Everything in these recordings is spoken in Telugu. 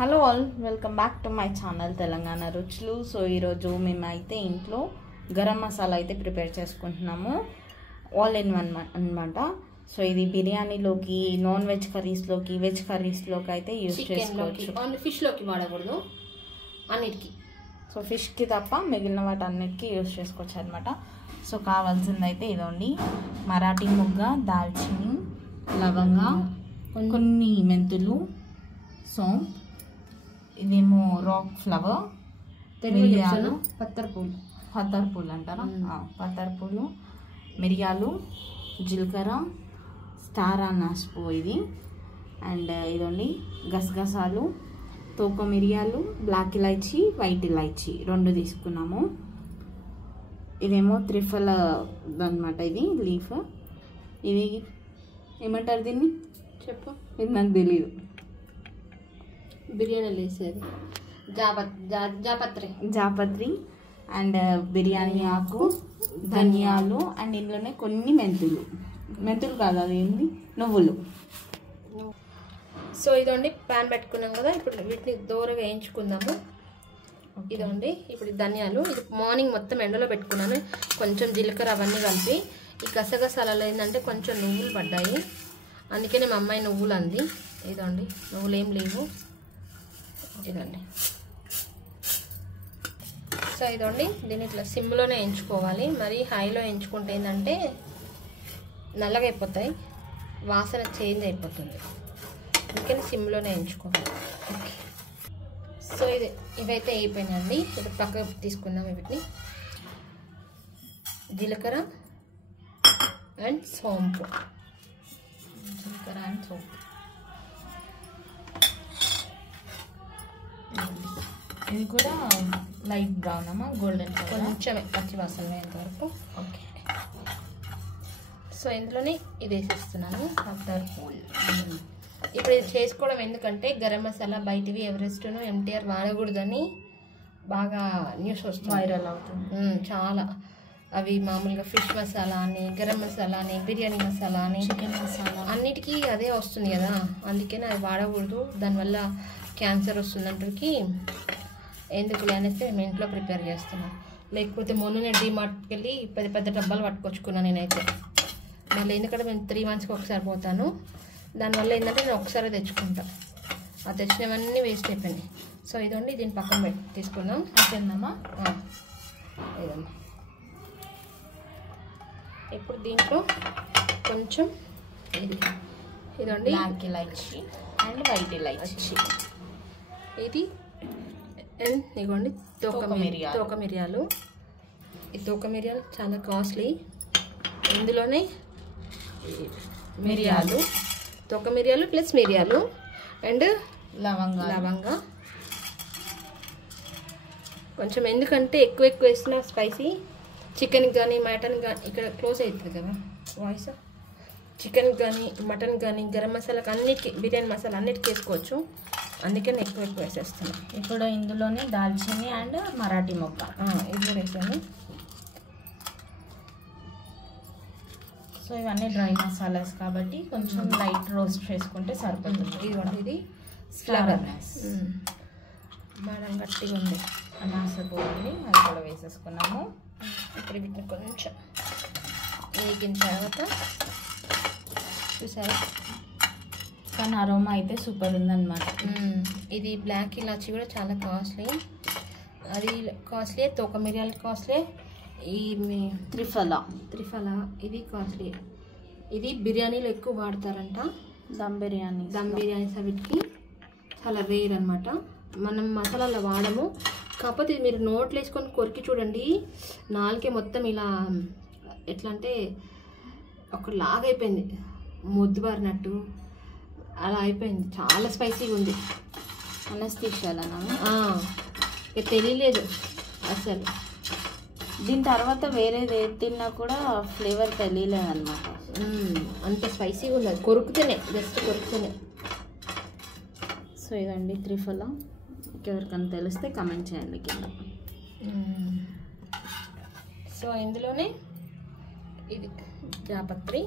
Hello all, welcome back to my channel Telangana రుచులు. సో ఈరోజు మేమైతే ఇంట్లో గరం మసాలా అయితే ప్రిపేర్ చేసుకుంటున్నాము. ఆల్ ఇన్ వన్ అనమాట. సో ఇది బిర్యానీలోకి, నాన్ వెజ్ కర్రీస్లోకి, వెజ్ కర్రీస్లోకి అయితే యూజ్ చేసుకోవచ్చు. ఫిష్లోకి వాడకూడదు అన్నిటికీ. సో ఫిష్కి తప్ప మిగిలిన వాటి అన్నిటికీ యూజ్ చేసుకోవచ్చు అనమాట. సో కావాల్సిందైతే ఇదండి: మరాఠీ మొగ్గ, దాల్చిని, లవంగ, కొన్ని మెంతులు, సోంపు, ఇదేమో రాక్ ఫ్లవర్, మిరియాలు, పత్తర్పూలు అంటారా, పత్తర్పూలు, మిరియాలు, జీలకర్ర, స్టార్ అనాస్ పువ్వు ఇది, అండ్ ఇదండి గసగసాలు, తోక మిరియాలు, బ్లాక్ ఇలైచి, వైట్ ఇలైచి 2 తీసుకున్నాము. ఇదేమో త్రిఫల అనమాట, ఇది లీఫ్. ఇది ఏమంటారు దీన్ని? చెప్పు. ఇది నాకు తెలీదు. బిర్యానీలో వేసేది జాపత్రి అండ్ బిర్యానీ ఆకు, ధనియాలు, అండ్ ఇందులోనే కొన్ని మెంతులు కాదు, అది ఏంది, నువ్వులు. సో ఇదండి ప్యాన్ పెట్టుకున్నాం కదా, ఇప్పుడు వీటిని దూరగా వేయించుకుందాము. ఇదండి ఇప్పుడు ధనియాలు, ఇది మార్నింగ్ మొత్తం ఎండలో పెట్టుకున్నాను. కొంచెం జీలకర్ర అవన్నీ కలిపి. ఈ గసగసాలలో ఏంటంటే కొంచెం నువ్వులు పడ్డాయి, అందుకనే మా అమ్మాయి నువ్వులు అంది. ఇదండి నువ్వులు ఏం లేవు. ఇదండి. సో ఇదండి దీన్ని ఇట్లా సిమ్లోనే ఎంచుకోవాలి. మరి హైలో ఎంచుకుంటే ఏంటంటే నల్లగా అయిపోతాయి, వాసన చేంజ్ అయిపోతుంది. అందుకని సిమ్లోనే ఎంచుకోవాలి. ఓకే. సో ఇవైతే అయిపోయినాయండి. ఇప్పుడు పక్కకు తీసుకుందాం వీటిని. జీలకర్ర అండ్ సోంపు. ఇది కూడా లైట్ బ్రౌన్ అమ్మా, గోల్డెన్ కొంచెమే పచ్చి వాసన అయ్యేంత వరకు. ఓకే. సో ఇందులోనే ఇది వేసేస్తున్నాను, పత్తర్పూల్. ఇప్పుడు ఇది చేసుకోవడం ఎందుకంటే గరం మసాలా బయటివి ఎవరెస్ట్ను ఎంటీఆర్ వాడకూడదని బాగా న్యూస్ వస్తుంది, వైరల్ అవుతుంది చాలా. అవి మామూలుగా ఫిష్ మసాలా అని, గరం మసాలా అని, బిర్యానీ మసాలా అని, చికెన్ మసాలా అన్నిటికీ అదే వస్తుంది కదా, అందుకని అది వాడకూడదు, దానివల్ల క్యాన్సర్ వస్తుందంటకి ఎందుకు అనేసి మేము ఇంట్లో ప్రిపేర్ చేస్తున్నాం. లేకపోతే మొన్ననే డీమార్ట్కి వెళ్ళి పెద్ద డబ్బాలు పట్టుకొచ్చుకున్నాను నేనైతే. మళ్ళీ ఎందుకంటే మేము 3 monthsకి ఒకసారి పోతాను, దానివల్ల ఏంటంటే నేను ఒకసారి తెచ్చుకుంటా. ఆ తెచ్చినవన్నీ వేస్ట్ అయిపోయినాయి. సో ఇదండి దీన్ని పక్కన తీసుకున్నాం. అయిపోయిందమ్మా. ఇదండి. ఇప్పుడు దీంట్లో కొంచెం ఇదండి బ్లాక్ ఇలైచి అండ్ వైట్ ఇలైచి, ఇది అండ్ ఇదిగోండి తోక మిరియాలు. ఈ తోక మిరియాలు చాలా కాస్ట్లీ. ఇందులోనే మిరియాలు, తోక మిరియాలు ప్లస్ మిరియాలు అండ్ లవంగ కొంచెం. ఎందుకంటే ఎక్కువ వేసిన స్పైసీ చికెన్కి కానీ మటన్ కానీ, ఇక్కడ క్లోజ్ అవుతుంది కదా వాయిస్, చికెన్ కానీ మటన్ కానీ గరం మసాలాకి అన్నిటికీ, బిర్యానీ మసాలా అన్నిటికీ వేసుకోవచ్చు, అందుకని ఎక్కువ వేసేస్తున్నాను. ఇప్పుడు ఇందులోనే దాల్చిని అండ్ మరాఠీ మొగ్గ ఇది కూడా వేసాను. సో ఇవన్నీ డ్రై మసాలాస్ కాబట్టి కొంచెం లైట్ రోస్ట్ చేసుకుంటే సరిపోతుంది. ఇది ఫ్లవర్ బాగా గట్టిగా ఉంది, అనాస పోయింది, అది కూడా వేసేసుకున్నాము. ఇప్పుడు వీటిని కొంచెం వేగిన తర్వాత చూసారా, కానీ అరోమా అయితే సూపర్ ఉందన్నమాట. ఇది బ్లాక్ ఇలాచి కూడా చాలా కాస్ట్లీ, అది కాస్ట్లీ. తోక మిరియాలు కాస్ట్లీ. ఈ త్రిఫల ఇది కాస్ట్లీ. ఇది బిర్యానీలో ఎక్కువ వాడతారంట, దమ్ బిర్యానీస్ వీటికి చాలా రేర్ అనమాట. మనం మసాలాలో వాడము, కాకపోతే మీరు నోట్లో వేసుకొని కొరికి చూడండి, నాలుకే మొత్తం ఇలా ఎట్లా అంటే ఒకలాగా అయిపోయింది, మొద్దుబారినట్టు అలా అయిపోయింది. చాలా స్పైసీగా ఉంది. అనస్తీషియాలనా తెలియలేదు అసలు. దీని తర్వాత వేరేది ఏది తిన్నా కూడా ఫ్లేవర్ తెలియలేదు అనమాట, అంత స్పైసీగా ఉంది. అది కొరుకుతేనే, జస్ట్ కొరుకుతేనే. సో ఇదండి త్రిఫల. ఎవరికైనా తెలిస్తే కమెంట్ చేయండి కింద. సో ఇందులోనే ఇది జాపత్రి.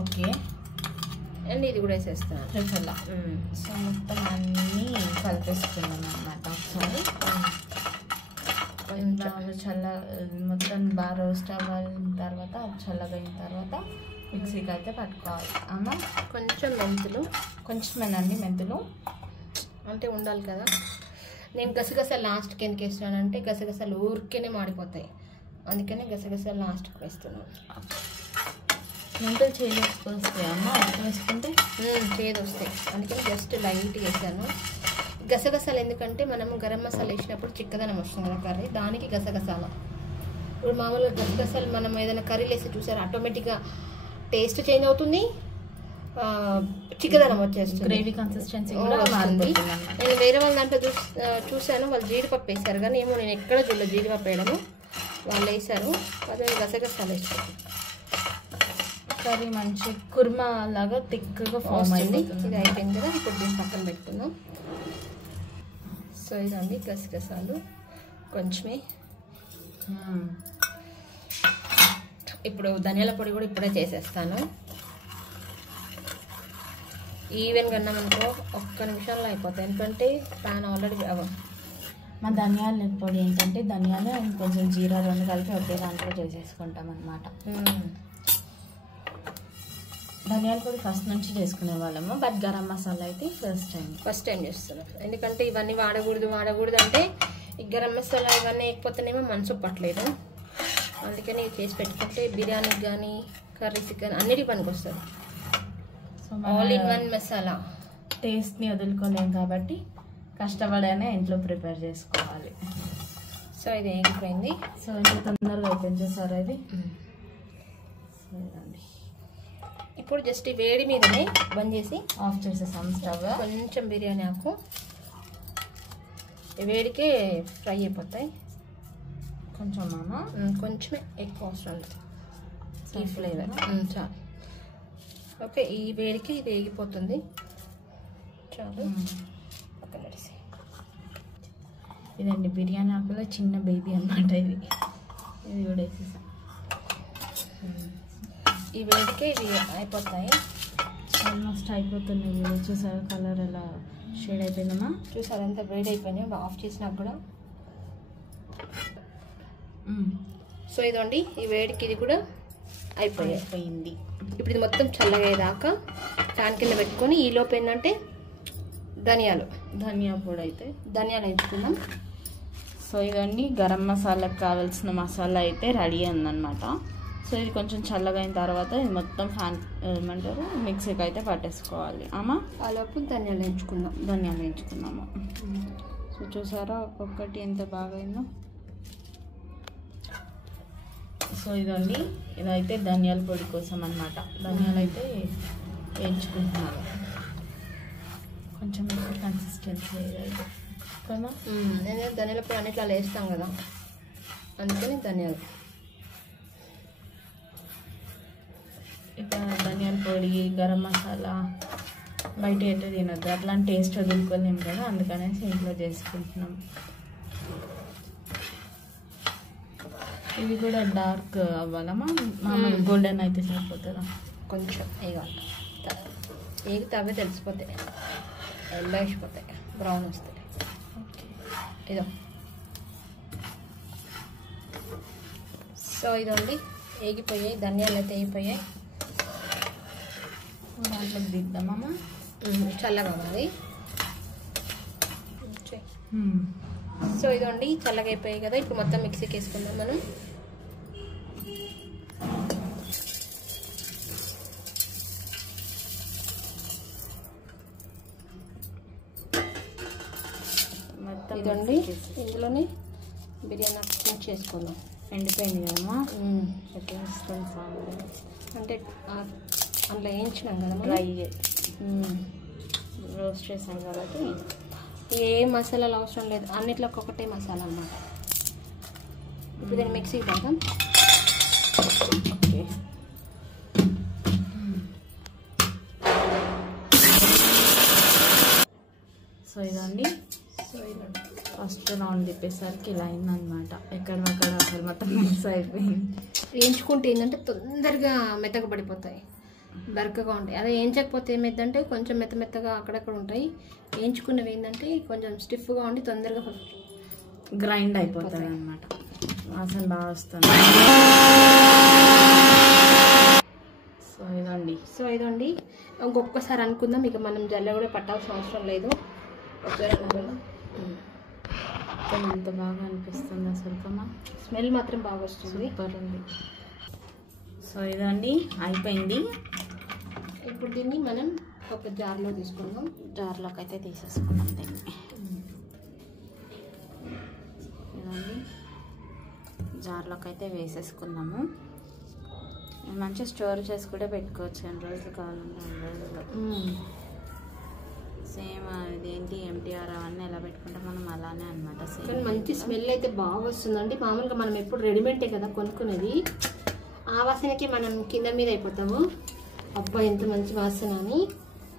ఓకే. అండ్ ఇది కూడా వేసేస్తాను త్రిఫల. సో మొత్తం అన్నీ కలిపేసుకున్నాను అనమాట ఒకసారి. మొత్తం బాగా రోస్ట్ అవ్విన తర్వాత చల్లగా అయిన తర్వాత మిక్సీకి అయితే పట్టుకోవాలి. అమ్మ కొంచెం మెంతులు, కొంచెమేనండి మెంతులు అంటే ఉండాలి కదా. నేను గసగసాలు లాస్ట్కి ఎందుకు వేస్తున్నానంటే గసగసాలు ఊరికేనే మాడిపోతాయి, అందుకనే గసగసాలు లాస్ట్కి వేస్తున్నాను. మెంతులు చేదు వస్తాయి అమ్మ ఎక్కువ వేసుకుంటే? చేదు వస్తాయి, అందుకని జస్ట్ లైట్గా వేసాను. గసగసాలు ఎందుకంటే మనం గరం మసాలా వేసినప్పుడు చిక్కదనం వస్తుంది కదా కర్రీ, దానికి గసగసాలు. ఇప్పుడు మామూలుగా గసగసాలు మనం ఏదైనా కర్రీలు వేసి చూసారు ఆటోమేటిక్గా టేస్ట్ చేంజ్ అవుతుంది, చిక్కదనం వచ్చేస్తుంది, గ్రేవీ కన్సిస్టెన్సీ కూడా మారుతుంది. నేను వేరే వాళ్ళ దాంట్లో చూశాను, వాళ్ళు జీడిపప్పు వేసారు, కానీ ఏమో నేను ఎక్కడ చూడలేదు జీడిపప్పు వేయడము, వాళ్ళు వేసారు. అదే గసగసాలు వేస్తారు, కర్రీ మంచి కుర్మా లాగా థిక్గా ఫామ్ అయింది. ఇది అయిపోయింది కదా, ఇప్పుడు దీన్ని పక్కన పెట్టుకుందాం. సో ఇదండి గసగసాలు కొంచెమే. ఇప్పుడు ధనియాల పొడి కూడా ఇప్పుడే చేసేస్తాను. ఈవెన్గా అన్నామనుకో ఒక్క నిమిషంలో అయిపోతాయి, ఎందుకంటే ప్యాన్ ఆల్రెడీ మా ధనియాల పొడి ఏంటంటే ధనియాలు కొంచెం జీరా రెండు కలిపి ఒకే దాంట్లో చేసేసుకుంటాం అన్నమాట. ధనియాల పొడి ఫస్ట్ నుంచి చేసుకునే వాళ్ళము, బట్ గరం మసాలా అయితే ఫస్ట్ టైం చేస్తున్నాం. ఎందుకంటే ఇవన్నీ వాడకూడదు అంటే ఈ గరం మసాలా ఇవన్నీ వేయకపోతేనేమో మనసు పట్టలేదు, అందుకని చేసి పెట్టుకుంటే బిర్యానీకి కానీ కర్రీస్కి కానీ అన్నిటికీ పనికి వస్తుంది. All in one masala. టేస్ట్ని వదులుకోలేం కాబట్టి కష్టపడనే ఇంట్లో ప్రిపేర్ చేసుకోవాలి. సో ఇది వేగిపోయింది. సో ఇంత తొందరగా అయిపోయింది చూసారా ఇది. ఇప్పుడు జస్ట్ వేడి మీదనే బంద్ చేసి ఆఫ్ చేసేసాం స్టవ్. కొంచెం బిర్యానీ ఆకు వేడికే ఫ్రై అయిపోతాయి. కొంచెం కొంచెమే, ఎక్కువ అవసరం లేదు. ఈ ఫ్లేవర్ చాలు. ఓకే, ఈ వేడికి ఇది వేగిపోతుంది చాలు. ఇదండి బిర్యానీ ఆకులో చిన్న బేబీ అన్నమాట ఇది కూడా వేసేసాం. ఈ వేడికే ఇవి అయిపోతాయి, ఆల్మోస్ట్ అయిపోతున్నాయి. చూసారు కలర్ ఎలా షేడ్ అయిపోయిందమ్మా, చూసారు ఎంత వేడి అయిపోయినాయి. ఆఫ్ చేసినా కూడా. సో ఇదండి ఈ వేడికి ఇది కూడా అయిపోయింది. ఇప్పుడు ఇది మొత్తం చల్లగా అయ్యేదాకా ఫ్యాన్ కింద పెట్టుకొని ఈ లోపు ఏంటంటే ధనియా పొడి అయితే ధనియాలు వేసుకుందాం. సో ఇదండి గరం మసాలాకి కావాల్సిన మసాలా అయితే రెడీ అయిందనమాట. సో ఇది కొంచెం చల్లగా అయిన తర్వాత ఇది మొత్తం ఏమంటారు మిక్సీకి అయితే పట్టేసుకోవాలి. ఆ లోపు ధనియాలు వేయించుకున్నాము. సో చూసారా ఒక్కొక్కటి ఎంత బాగా అయిందో. సో ఇదండి ఇదైతే ధనియాల పొడి కోసం అన్నమాట. ధనియాలు అయితే వేయించుకుంటున్నాను. కొంచెం ఎక్కువ కన్సిస్టెన్సీ ఇదైతే కదా. నేను ధనియాల పొడి అన్నిట్లో వేస్తాం కదా, అందుకని ధనియాలు. ఇక ధనియాల పొడి గరం మసాలా బయట అయితే తినద్దు, అట్లాంటి టేస్ట్ వదులుకోలేము కదా, అందుకనేసి ఇంట్లో చేసుకుంటున్నాం. ఇవి కూడా డార్క్ అవ్వాలమ్మా, మామూలు గోల్డెన్ అయితే సరిపోతుందా? కొంచెం ఏగితే అవే తెలిసిపోతాయి, ఎల్లో వేసిపోతాయి, బ్రౌన్ వస్తాయి. ఇదో సో ఇదండి వేగిపోయాయి, ధనియాలు అయితే వేగిపోయాయి. దాంట్లోకి దిద్దామమ్మా, చల్లగా ఉంది. సో ఇదండి చల్లగా అయిపోయాయి కదా, ఇప్పుడు మొత్తం మిక్సీకి వేసుకుందాం మనం. ఇదండి ఇందులోనే బిర్యానీ ఆకు చేసుకుందాం. ఎండిపోయింది కదమ్మా, అంటే అందులో వేయించినాం కదా, డ్రై రోస్ట్ చేసాం కాబట్టి ఏ మసాలాలు అవసరం లేదు, అన్నిట్లో ఒక్కొక్కటే మసాలా అన్నమాట. ఇప్పుడు దీన్ని మిక్సీ పెడతాం. ఓకే, సో ఇదండి ఫస్ట్ రౌండ్ తిప్పేసరికి ఇలా అయిందనమాట. ఎక్కడక్కడ అసలు మొత్తం మిక్స్ అయిపోయింది. వేయించుకుంటే ఏంటంటే తొందరగా మెత్తగా పడిపోతాయి, బరకగా ఉంటాయి. అదే వేయించకపోతే ఏమైందంటే కొంచెం మెత్తగా అక్కడక్కడ ఉంటాయి. వేయించుకున్నవి ఏంటంటే కొంచెం స్టిఫ్గా ఉండి తొందరగా గ్రైండ్ అయిపోతుంది అనమాట. వాసన బాగా వస్తుంది. సో ఇదండి ఇంకొకసారి అనుకుందాం. ఇక మనం జల్ల కూడా పట్టాల్సిన అవసరం లేదు. ఒకసారి అనుకుందాం. ఎంత బాగా అనిపిస్తుంది అసలు. స్మెల్ మాత్రం బాగా వస్తుంది. సూపర్ ఉంది. సో ఇదండి అయిపోయింది. ఇప్పుడు దీన్ని మనం ఒక జార్లో తీసుకుందాం. జార్లోకి అయితే తీసేసుకున్నాం దీన్ని. ఇదండి జార్లోకి అయితే వేసేసుకున్నాము. మంచిగా స్టోర్ చేసి కూడా పెట్టుకోవచ్చు. 2 రోజులు కావాలంటే 2 రోజులు. సేమ్ ఇదేంటి MTR అవన్నీ ఎలా పెట్టుకుంటే మనం అలానే అనమాట. సేమ్ మంచి స్మెల్ అయితే బాగా వస్తుందండి. మామూలుగా మనం ఎప్పుడు రెడీమేడే కదా కొనుక్కునేది. ఆ వాసనకి మనం కింద మీద అయిపోతాము. అబ్బా ఎంత మంచి వాసన అని.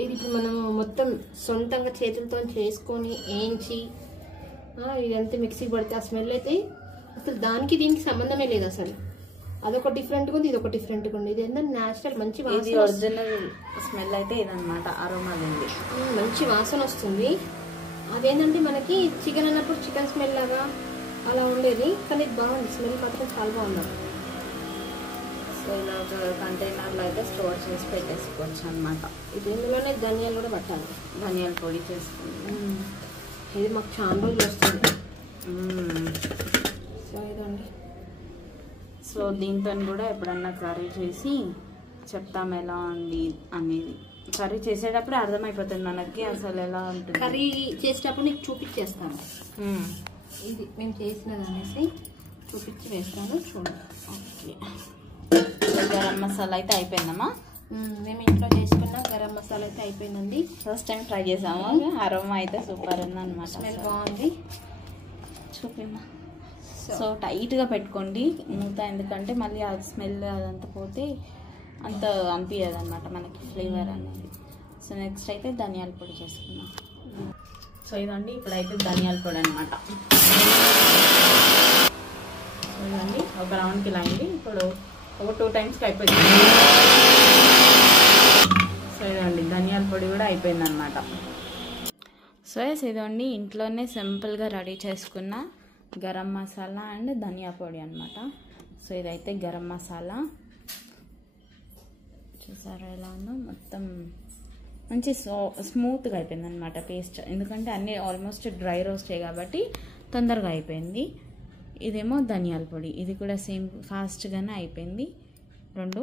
ఇది ఇప్పుడు మనం మొత్తం సొంతంగా చేతులతో చేసుకొని వేయించి ఇదంతా మిక్సీకి పడితే ఆ స్మెల్ అయితే అసలు దానికి దీనికి సంబంధమే లేదు అసలు. అదొక డిఫరెంట్గా ఉంది, ఇదొక డిఫరెంట్గా ఉంది. ఇది ఏంటంటే న్యాచురల్ మంచి వాసన. ఒరిజినల్ స్మెల్ అయితే ఇదనమాట. అరోమా ఉంది, మంచి వాసన వస్తుంది. అదేంటంటే మనకి చికెన్ అన్నప్పుడు చికెన్ స్మెల్ లాగా అలా ఉండేది, కానీ ఇది బాగుంది. స్మెల్ మాత్రం చాలా బాగుంది. సో ఇలా ఒక కంటైనర్లో అయితే స్టోర్ చేసి పెట్టేసుకోవచ్చు అనమాట. ఇది ఇందులోనే ధనియాలు కూడా పట్టాలి. ధనియాల పొడి చేసుకుంది. ఇది మాకు చాలా రోజులు వస్తుంది. సో ఇదండి. సో దీంతో కూడా ఎప్పుడన్నా కర్రీ చేసి చెప్తాం ఎలా ఉంది అనేది. కర్రీ చేసేటప్పుడు అర్థమైపోతుంది మనకి అసలు ఎలా ఉంటుంది. కర్రీ చేసేటప్పుడు నీకు చూపించేస్తాను. ఇది మేము చేసినది అనేసి చూపించి వేస్తాను, చూడండి. ఓకే. గరం మసాలా అయితే అయిపోయిందమ్మా. మేము ఇంట్లో చేసుకున్న గరం మసాలా అయితే అయిపోయిందండి. ఫస్ట్ టైం ట్రై చేసాము. అరోమా అయితే సూపర్ ఉందన్నమాట. స్మెల్ బాగుంది. చూపిమ్మా. సో టైట్గా పెట్టుకోండి మూత, ఎందుకంటే మళ్ళీ ఆ స్మెల్ అదంతా పోతే అంత అనిపించదు అనమాట మనకి ఫ్లేవర్ అనేది. సో నెక్స్ట్ అయితే ధనియాల పొడి చేసుకున్నాం. సో ఇదండి ఇప్పుడైతే ధనియాల పొడి అనమాట. సో ఇదండి ఒక రౌండ్కి ఇలా అయింది. ఇప్పుడు ఒక 2 టైమ్స్కి అయిపోయింది. సో ఇదండి ధనియాల పొడి కూడా అయిపోయింది అనమాట. సో ఇదండి ఇంట్లోనే సింపుల్గా రెడీ చేసుకున్న గరం మసాలా అండ్ ధనియా పొడి అనమాట. సో ఇదైతే గరం మసాలా చూసారా ఎలా ఉందో, మొత్తం మంచి స్మూత్గా అయిపోయింది అనమాట పేస్ట్. ఎందుకంటే అన్నీ ఆల్మోస్ట్ డ్రై రోస్టే కాబట్టి తొందరగా అయిపోయింది. ఇదేమో ధనియాల పొడి, ఇది కూడా సేమ్ ఫాస్ట్గానే అయిపోయింది 2.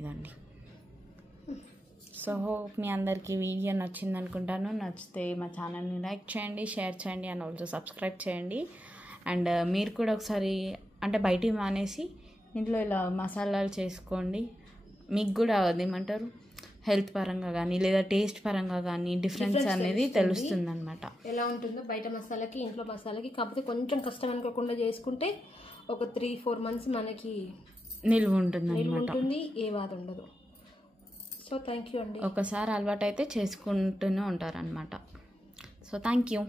ఇదండి. సో హోప్ మీ అందరికీ వీడియో నచ్చింది అనుకుంటాను. నచ్చితే మా ఛానల్ని లైక్ చేయండి, షేర్ చేయండి అండ్ ఆల్సో సబ్స్క్రైబ్ చేయండి. అండ్ మీరు కూడా ఒకసారి అంటే బయటికి మానేసి ఇంట్లో ఇలా మసాలాలు చేసుకోండి. మీకు కూడా అదేమంటారు హెల్త్ పరంగా కానీ లేదా టేస్ట్ పరంగా కానీ డిఫరెన్స్ అనేది తెలుస్తుంది అనమాట. ఎలా ఉంటుందో బయట మసాలాకి ఇంట్లో మసాలాకి. కాకపోతే కొంచెం కష్టం అనుకోకుండా చేసుకుంటే ఒక 3-4 మంత్స్ మనకి నిల్వ ఉంటుంది, ఏ బాధ ఉండదు. సో థ్యాంక్ యూ అండి. ఒకసారి అలవాటు అయితే చేసుకుంటూనే ఉంటారనమాట. So thank you.